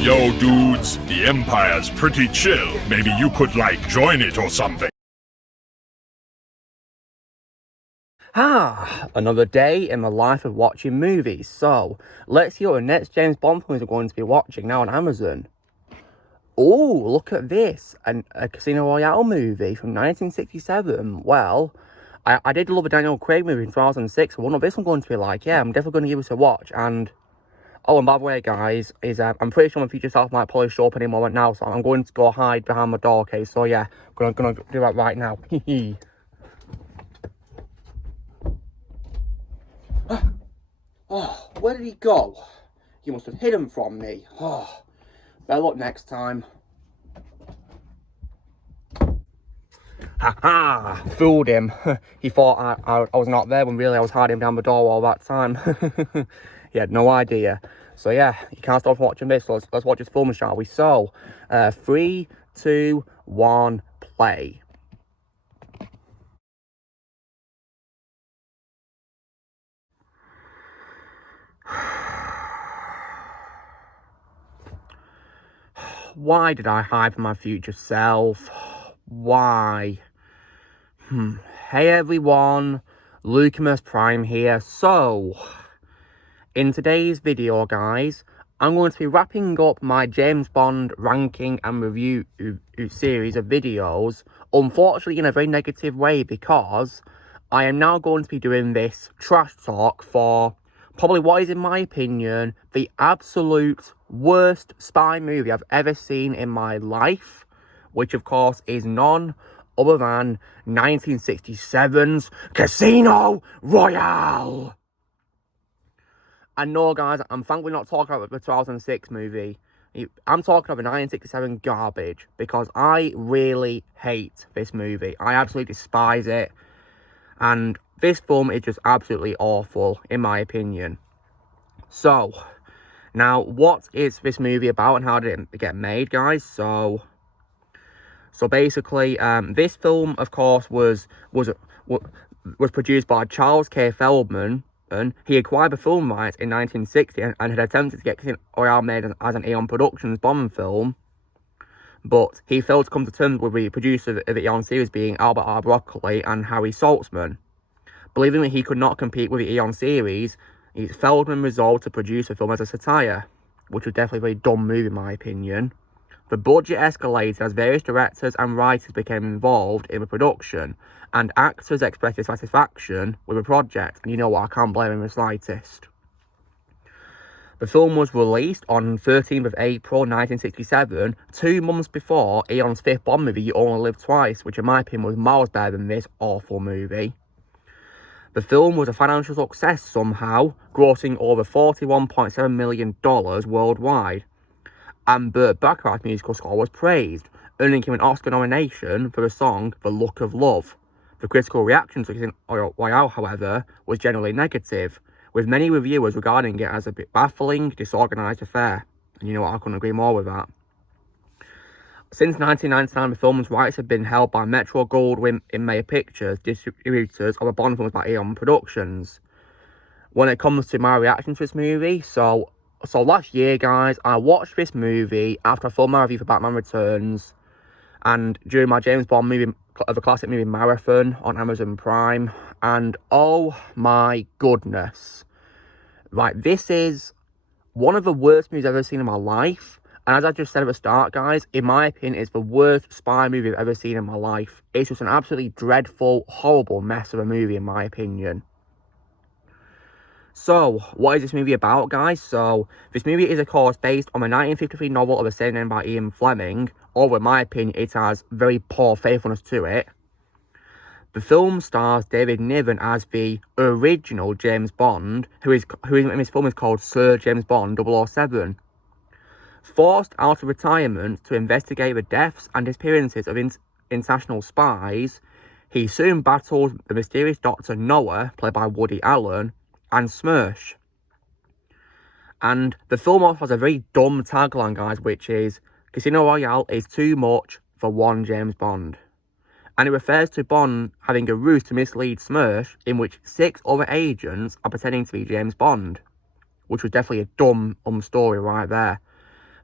Yo, dudes, the Empire's pretty chill. Maybe you could, join it or something. Another day in the life of watching movies. So, let's see what the next James Bond films we're going to be watching now on Amazon. Oh, look at this. A Casino Royale movie from 1967. Well, I did love a Daniel Craig movie in 2006. So I wonder what this one's going to be like. Yeah, I'm definitely going to give this a watch. And by the way, guys, I'm pretty sure my future self might probably show up any moment now. So I'm going to go hide behind my door, okay? So yeah, I'm going to do that right now. Oh, where did he go? He must have hidden from me. Oh, better luck next time. Ha! Fooled him. He thought I was not there when really I was hiding down the door all that time. He had no idea. So yeah, you can't stop watching this. So let's watch this film, shall we? So, 3, 2, 1, play. Why did I hide from my future self? Why? Hey everyone, Lucimus Prime here. So, in today's video, guys, I'm going to be wrapping up my James Bond ranking and review series of videos, unfortunately in a very negative way, because I am now going to be doing this trash talk for probably what is, in my opinion, the absolute worst spy movie I've ever seen in my life, which of course is none other than 1967's Casino Royale. And no, guys, I'm thankfully not talking about the 2006 movie. I'm talking about the 1967 garbage, because I really hate this movie. I absolutely despise it. And this film is just absolutely awful, in my opinion. So, now, what is this movie about and how did it get made, guys? So basically, this film, of course, was produced by Charles K. Feldman. And he acquired the film rights in 1960 and had attempted to get Casino Royale made as an Eon Productions Bond film, but he failed to come to terms with the producer of the Eon series being Albert R. Broccoli and Harry Saltzman. Believing that he could not compete with the Eon series, Feldman resolved to produce the film as a satire, which was definitely a very dumb move in my opinion. The budget escalated as various directors and writers became involved in the production, and actors expressed dissatisfaction with the project, and you know what, I can't blame them the slightest. The film was released on 13th of April 1967, 2 months before Eon's 5th Bond movie, You Only Live Twice, which in my opinion was miles better than this awful movie. The film was a financial success somehow, grossing over $41.7 million worldwide. And Burt Bacharach's musical score was praised, earning him an Oscar nomination for the song The Look of Love. The critical reaction to Casino Royale, however, was generally negative, with many reviewers regarding it as a bit baffling, disorganised affair. And you know what, I couldn't agree more with that. Since 1999, the film's rights have been held by Metro-Goldwyn-Mayer Pictures, distributors of the Bond films by Eon Productions. When it comes to my reaction to this movie, so last year, guys, I watched this movie after I filmed my review for Batman Returns, and during my James Bond movie, the classic movie marathon on Amazon Prime, and oh my goodness, this is one of the worst movies I've ever seen in my life. And as I just said at the start, guys, in my opinion, it's the worst spy movie I've ever seen in my life. It's just an absolutely dreadful, horrible mess of a movie, in my opinion. So, what is this movie about, guys? So, this movie is, of course, based on a 1953 novel of the same name by Ian Fleming, although, in my opinion, it has very poor faithfulness to it. The film stars David Niven as the original James Bond, who in this film is called Sir James Bond 007. Forced out of retirement to investigate the deaths and disappearances of international spies, he soon battles the mysterious Dr. Noah, played by Woody Allen, and Smersh. And the film also has a very dumb tagline, guys, which is, Casino Royale is too much for one James Bond. And it refers to Bond having a ruse to mislead Smersh, in which 6 other agents are pretending to be James Bond. Which was definitely a dumb story right there.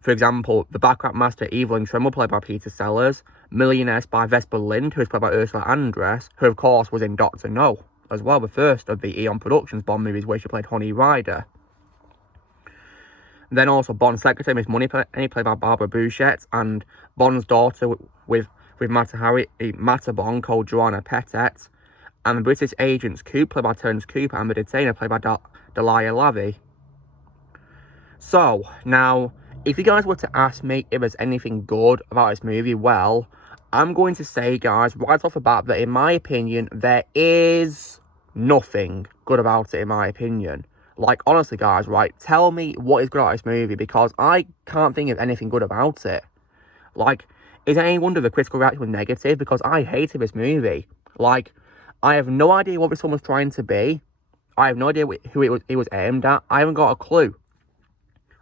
For example, the Baccarat Master Evelyn Trimble, played by Peter Sellers, Millionaires by Vesper Lind, who was played by Ursula Andress, who of course was in Dr. No as well, the first of the Eon Productions Bond movies where she played Honey Rider. Then also Bond's secretary, Miss Moneypenny, played by Barbara Bouchette, and Bond's daughter with Mata Bond, called Joanna Pettet, and the British agent's Coop, played by Terence Cooper, and the detainer, played by Delia Lavey. So, now, if you guys were to ask me if there's anything good about this movie, well, I'm going to say, guys, right off the bat, that in my opinion, there is nothing good about it, in my opinion. Like, honestly, guys, right, tell me what is good about this movie, because I can't think of anything good about it. Like, is it any wonder the critical reaction was negative? Because I hated this movie. Like, I have no idea what this film was trying to be. I have no idea who it was aimed at. I haven't got a clue.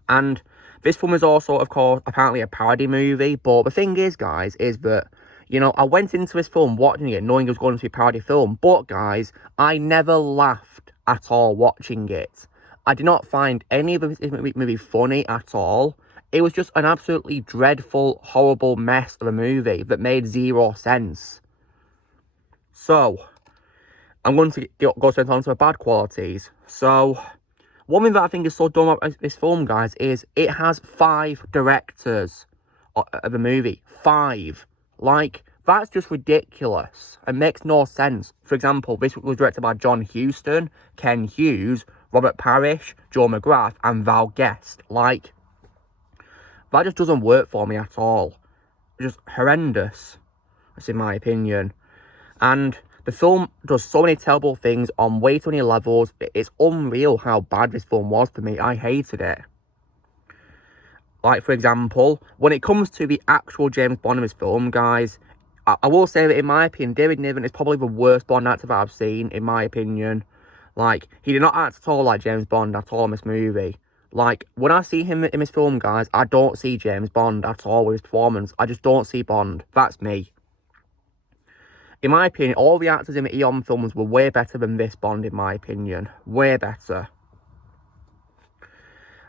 And this film is also, of course, apparently a parody movie. But the thing is, guys, is that, you know, I went into this film watching it knowing it was going to be a parody film. But, guys, I never laughed at all watching it. I did not find any of this movie funny at all. It was just an absolutely dreadful, horrible mess of a movie that made zero sense. So, I'm going to go straight on to the bad qualities. So, one thing that I think is so dumb about this film, guys, is it has 5 directors of the movie. 5. Like, that's just ridiculous and makes no sense. For example, this was directed by John Huston, Ken Hughes, Robert Parrish, Joe McGrath, and Val Guest. Like, that just doesn't work for me at all. Just horrendous. That's in my opinion. And the film does so many terrible things on way too many levels. It's unreal how bad this film was for me. I hated it. Like, for example, when it comes to the actual James Bond in this film, guys, I will say that in my opinion, David Niven is probably the worst Bond actor that I've seen, in my opinion. Like, he did not act at all like James Bond at all in this movie. Like, when I see him in this film, guys, I don't see James Bond at all with his performance. I just don't see Bond. That's me. In my opinion, all the actors in the Eon films were way better than this Bond, in my opinion. Way better.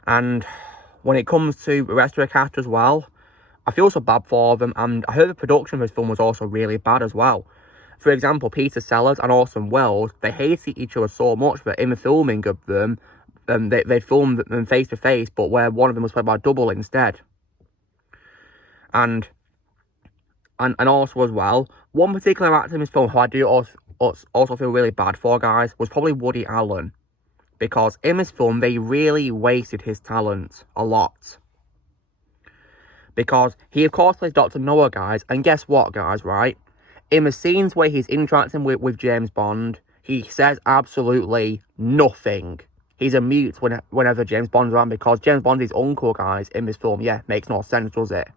And when it comes to the rest of the cast as well, I feel so bad for them, and I heard the production of this film was also really bad as well. For example, Peter Sellers and Orson Welles, they hated each other so much that in the filming of them, they filmed them face to face, but where one of them was played by a double instead. And also as well, one particular actor in this film who I do also feel really bad for, guys, was probably Woody Allen. Because in this film, they really wasted his talent a lot. Because he, of course, plays Dr. Noah, guys. And guess what, guys, right? In the scenes where he's interacting with James Bond, he says absolutely nothing. He's a mute whenever James Bond's around, because James Bond's his uncle, guys, in this film. Yeah, makes no sense, does it?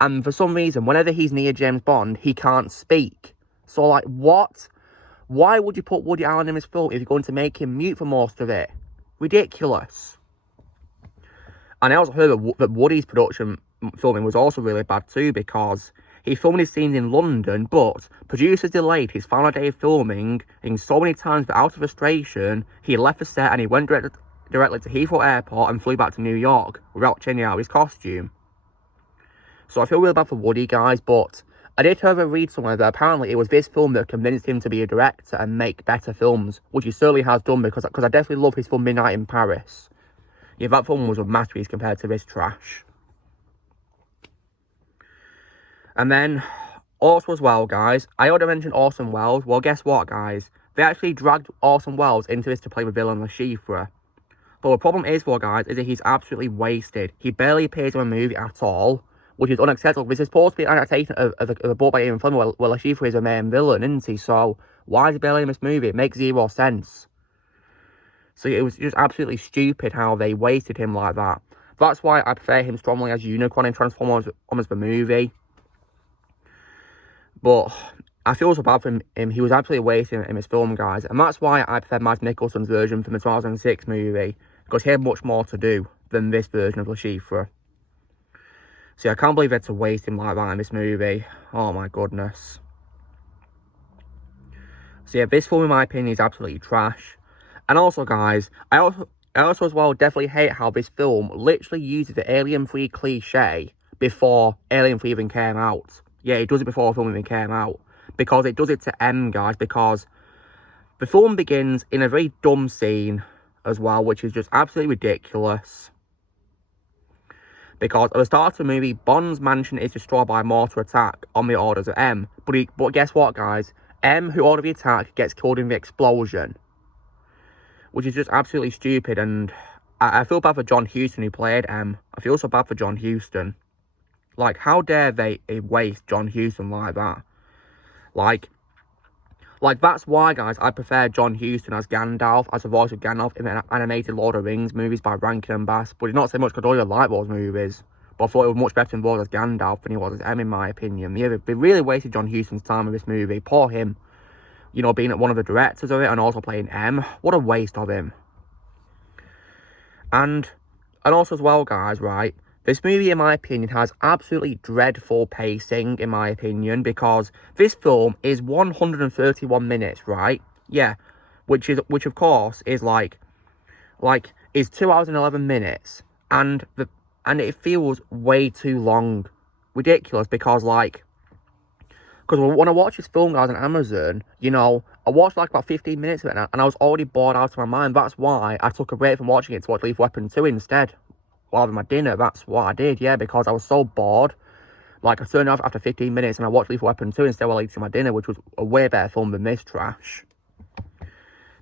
And for some reason, whenever he's near James Bond, he can't speak. So, like, what? Why would you put Woody Allen in this film if you're going to make him mute for most of it? Ridiculous. And I also heard that Woody's production filming was also really bad too, because he filmed his scenes in London, but producers delayed his final day of filming in so many times that out of frustration, he left the set and he went directly to Heathrow Airport and flew back to New York without changing out his costume. So I feel really bad for Woody, guys, but I did however read somewhere that apparently it was this film that convinced him to be a director and make better films, which he certainly has done, because I definitely love his film Midnight in Paris. Yeah, that film was a masterpiece compared to this trash. And then, also as well, guys, I already mentioned Orson Welles. Well, guess what, guys? They actually dragged Orson Welles into this to play the villain Le Chiffre. But the problem is, guys, is that he's absolutely wasted. He barely appears in a movie at all, which is unacceptable. This is supposed to be an adaptation of a book by Ian Fleming, where Le Chiffre is a main villain, isn't he? So, why is he barely in this movie? It makes zero sense. So it was just absolutely stupid how they wasted him like that. That's why I prefer him strongly as Unicron in Transformers the movie. But I feel so bad for him. He was absolutely wasted in this film, guys. And that's why I prefer Mads Mikkelsen's version from the 2006 movie, because he had much more to do than this version of Le Chiffre. See, I can't believe they had to waste him like that in this movie. Oh my goodness. So yeah, this film in my opinion is absolutely trash. And also, guys, I I also as well definitely hate how this film literally uses the Alien 3 cliche before Alien 3 even came out. Yeah, it does it before the film even came out. Because it does it to M, guys, because the film begins in a very dumb scene as well, which is just absolutely ridiculous. Because at the start of the movie, Bond's mansion is destroyed by a mortar attack on the orders of M. But guess what, guys? M, who ordered the attack, gets killed in the explosion. Which is just absolutely stupid, and I feel bad for John Huston, who played M. I feel so bad for John Huston. Like, how dare they waste John Huston like that? Like, that's why, guys, I prefer John Huston as Gandalf, as the voice of Gandalf in the animated Lord of the Rings movies by Rankin and Bass. But it's not so much because I don't like those movies. But I thought it was much better involved as Gandalf than he was as M, in my opinion. Yeah, they really wasted John Huston's time with this movie. Poor him. You know, being one of the directors of it and also playing M. What a waste of him. And also as well, guys, right, this movie, in my opinion, has absolutely dreadful pacing, in my opinion, because this film is 131 minutes, right? Yeah, which of course is is 2 hours and 11 minutes, and it feels way too long, ridiculous, because when I watched this film, guys, on Amazon, you know, I watched like about 15 minutes of it, and I was already bored out of my mind. That's why I took a break from watching it to watch Lethal Weapon 2 instead. While having my dinner, that's what I did, yeah, because I was so bored. Like, I turned off after 15 minutes and I watched Lethal Weapon 2 instead while eating my dinner, which was a way better film than this trash.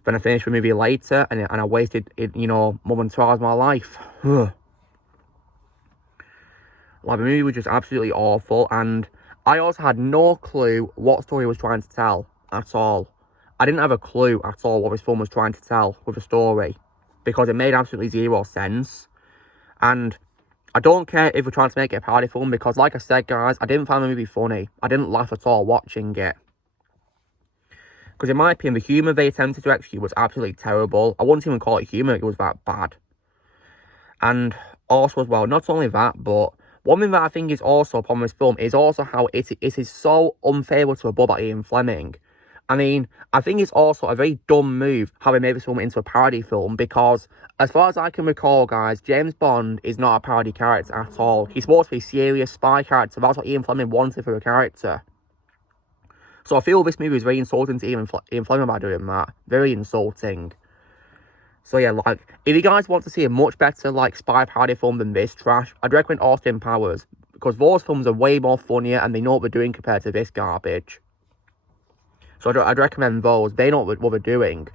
Then I finished the movie later, and I wasted, you know, more than 2 hours of my life. Like, the movie was just absolutely awful, and I also had no clue what story it was trying to tell at all. I didn't have a clue at all what this film was trying to tell with the story, because it made absolutely zero sense. And I don't care if we're trying to make it a parody film, because like I said, guys, I didn't find the movie funny. I didn't laugh at all watching it. Because in my opinion, the humour they attempted to execute was absolutely terrible. I wouldn't even call it humour, it was that bad. And also as well, not only that, but one thing that I think is also a problem with this film is also how it is so unfavourable to a Bob at Ian Fleming. I mean, I think it's also a very dumb move how they made this film into a parody film, because as far as I can recall, guys, James Bond is not a parody character at all. He's supposed to be a serious spy character. That's what Ian Fleming wanted for a character. So I feel this movie is very insulting to Ian Fleming by doing that. Very insulting. So yeah, like, if you guys want to see a much better, like, spy parody film than this trash, I'd recommend Austin Powers, because those films are way more funnier and they know what they're doing compared to this garbage. So I'd recommend those. They know what they're doing.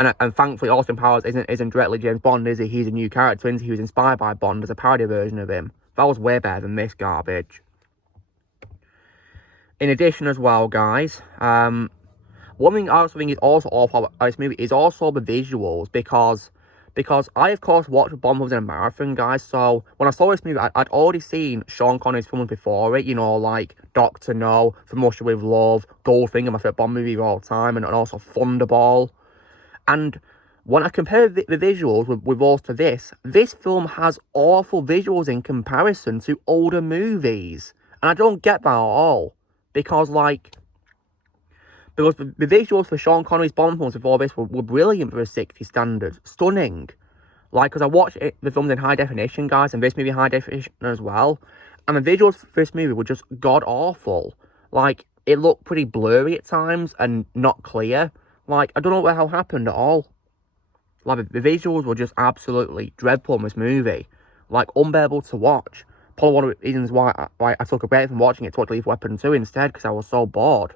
And thankfully, Austin Powers isn't directly James Bond, is he? He's a new character, isn't he? He was inspired by Bond as a parody version of him. That was way better than this garbage. In addition as well, guys, one thing I also think is also awful about this movie is also the visuals, because I, of course, watched Bond movies in a marathon, guys, so when I saw this movie, I'd already seen Sean Connery's films before it, you know, like Dr. No, From Russia With Love, Goldfinger, my favourite Bond movie of all time, and also Thunderball. And when I compare the visuals with those to this film has awful visuals in comparison to older movies. And I don't get that at all, because the visuals for Sean Connery's Bond films before this were brilliant for a 60s standard. Stunning. Like, because I watched the films in high definition, guys, and this movie in high definition as well. And the visuals for this movie were just god-awful. Like, it looked pretty blurry at times and not clear. Like, I don't know what the hell happened at all. Like, the visuals were just absolutely dreadful in this movie. Like, unbearable to watch. Probably one of the reasons why I took a break from watching it to watch Lethal Weapon 2 instead, because I was so bored.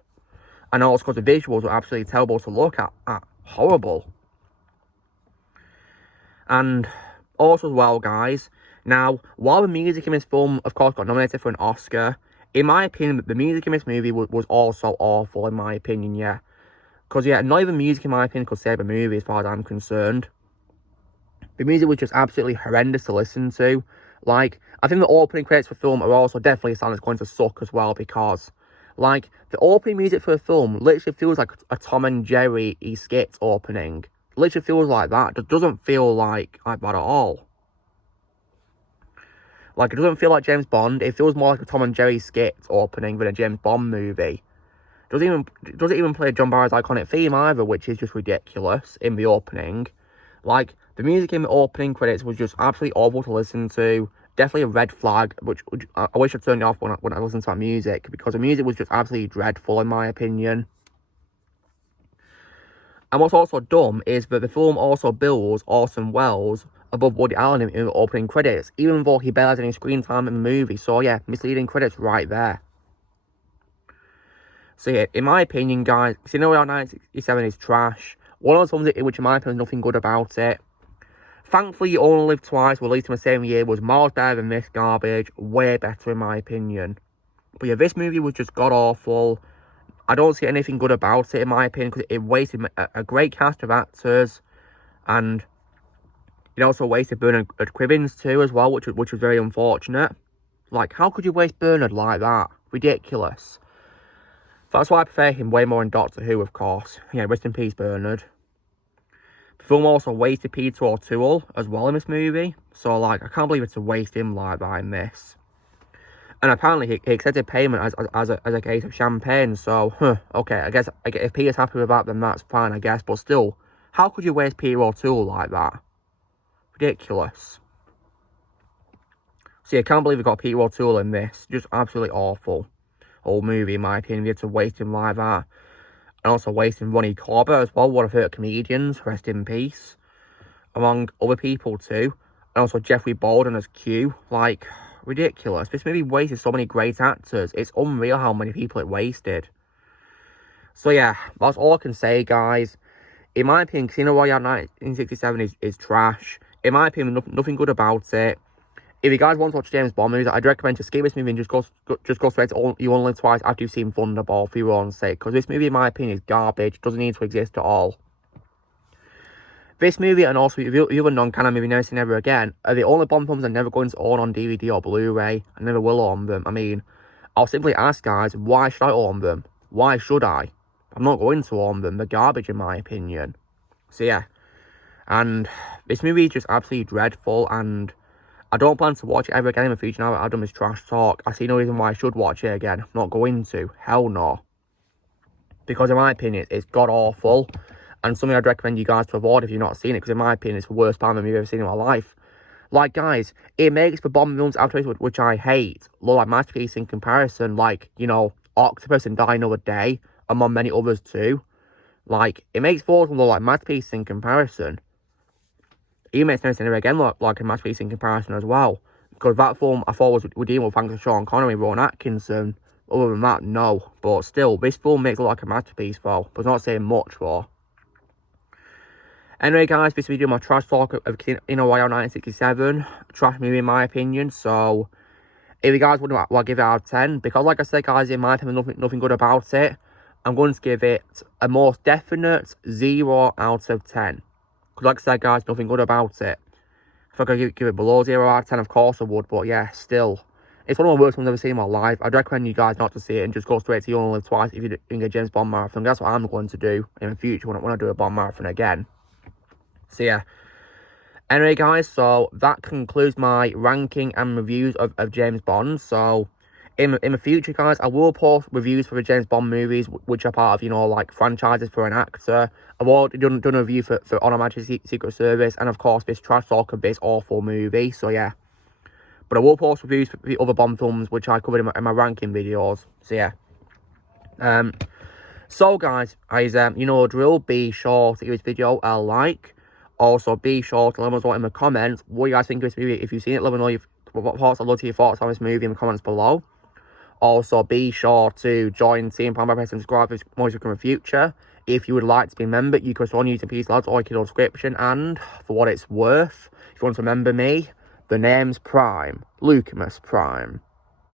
And also because the visuals were absolutely terrible to look at. Horrible. And also as well, guys, now, while the music in this film, of course, got nominated for an Oscar, in my opinion, the music in this movie was also awful, in my opinion, yeah. Because, yeah, not even music, in my opinion, could save a movie as far as I'm concerned. The music was just absolutely horrendous to listen to. Like, I think the opening credits for the film are also definitely a sign it's going to suck as well, because, like, the opening music for the film literally feels like a Tom and Jerry skit opening. It literally feels like that. It doesn't feel like that at all. Like, it doesn't feel like James Bond. It feels more like a Tom and Jerry skit opening than a James Bond movie. It doesn't even play John Barry's iconic theme either, which is just ridiculous in the opening. Like, the music in the opening credits was just absolutely awful to listen to. Definitely a red flag, which I wish I'd turned it off when I listened to that music, because the music was just absolutely dreadful in my opinion. And what's also dumb is that the film also bills Orson Welles above Woody Allen in the opening credits, even though he barely has any screen time in the movie. So yeah, misleading credits right there. So yeah, in my opinion, guys, Casino Royale 1967 is trash. One of those films which in my opinion is nothing good about it. Thankfully, You Only Live Twice, released in the same year, was miles better than this garbage. Way better in my opinion. But yeah, this movie was just god-awful. I don't see anything good about it in my opinion, because it wasted a great cast of actors. And it also wasted Bernard Cribbins too as well, which was very unfortunate. Like, how could you waste Bernard like that? Ridiculous. That's why I prefer him way more in Doctor Who, of course. Yeah, rest in peace, Bernard. The film also wasted Peter O'Toole as well in this movie. So, like, I can't believe it's to waste him like that in this. And apparently, he accepted payment as a case of champagne. So, okay, I guess if Peter's happy with that, then that's fine, I guess. But still, how could you waste Peter O'Toole like that? Ridiculous. So, yeah, I can't believe we got Peter O'Toole in this. Just absolutely awful. Whole movie, in my opinion. We had to waste him like that. And also wasting Ronnie Corbett as well, one of her comedians, rest in peace. Among other people too. And also Jeffrey Bolden as Q. Like, ridiculous. This movie wasted so many great actors. It's unreal how many people it wasted. So yeah, that's all I can say, guys. In my opinion, Casino Royale 1967 is trash. In my opinion, nothing good about it. If you guys want to watch James Bond movies, I'd recommend to skip this movie and just go straight to You Only Live Twice after you've seen Thunderball for your own sake. Because this movie, in my opinion, is garbage. Doesn't need to exist at all. This movie and also the other non-canon movie, Never Say Never Again, are the only Bond films I'm never going to own on DVD or Blu-ray. I never will own them. I mean, I'll simply ask, guys, why should I own them? Why should I? I'm not going to own them. They're garbage, in my opinion. So yeah. And this movie is just absolutely dreadful, and I don't plan to watch it ever again in the future now that I've done this trash talk. I see no reason why I should watch it again. I'm not going to. Hell no. Because in my opinion, it's god-awful. And something I'd recommend you guys to avoid if you've not seen it. Because in my opinion, it's the worst Bond movie I've ever seen in my life. Like, guys, it makes the Bond films after which I hate look like masterpieces in comparison. Like, you know, Octopus and Die Another Day. Among many others too. Like, it makes four of them look like masterpieces in comparison. Even makes Never Say Never Again look like a masterpiece in comparison as well. Because that film, I thought, was dealing with thanks to Sean Connery and Rowan Atkinson. Other than that, no. But still, this film makes it look like a masterpiece, though. But it's not saying much, though. Anyway, guys, this video my trash talk of Casino Royale 1967. Trash movie, in my opinion. So, if you guys wonder what I'll give it out of 10. Because, like I said, guys, in my opinion, nothing good about it. I'm going to give it a most definite 0 out of 10. Because like I said, guys, nothing good about it. If I could give it below 0 out of 10, of course I would. But yeah, still. It's one of the worst ones I've ever seen in my life. I'd recommend you guys not to see it and just go straight to You Only Live Twice if you're doing a James Bond marathon. That's what I'm going to do in the future when I do a Bond marathon again. So yeah. Anyway, guys, so that concludes my ranking and reviews of James Bond. So in the future, guys, I will post reviews for the James Bond movies, which are part of, you know, like franchises for an actor. I've already done a review for On Her Majesty's Secret Service, and of course this trash talk of this awful movie. So yeah, but I will post reviews for the other Bond films, which I covered in my ranking videos. So yeah. So guys, as you know the drill, be sure to give this video a like. Also, be sure to let us know in the comments what you guys think of this movie. If you've seen it, let me know what thoughts. I'd love to hear your thoughts on this movie in the comments below. Also, be sure to join Team Pan by pressing subscribe for more in the future. If you would like to be a member, you can join using Peace Lads or your description. And for what it's worth, if you want to remember me, the name's Prime. Lucamus Prime.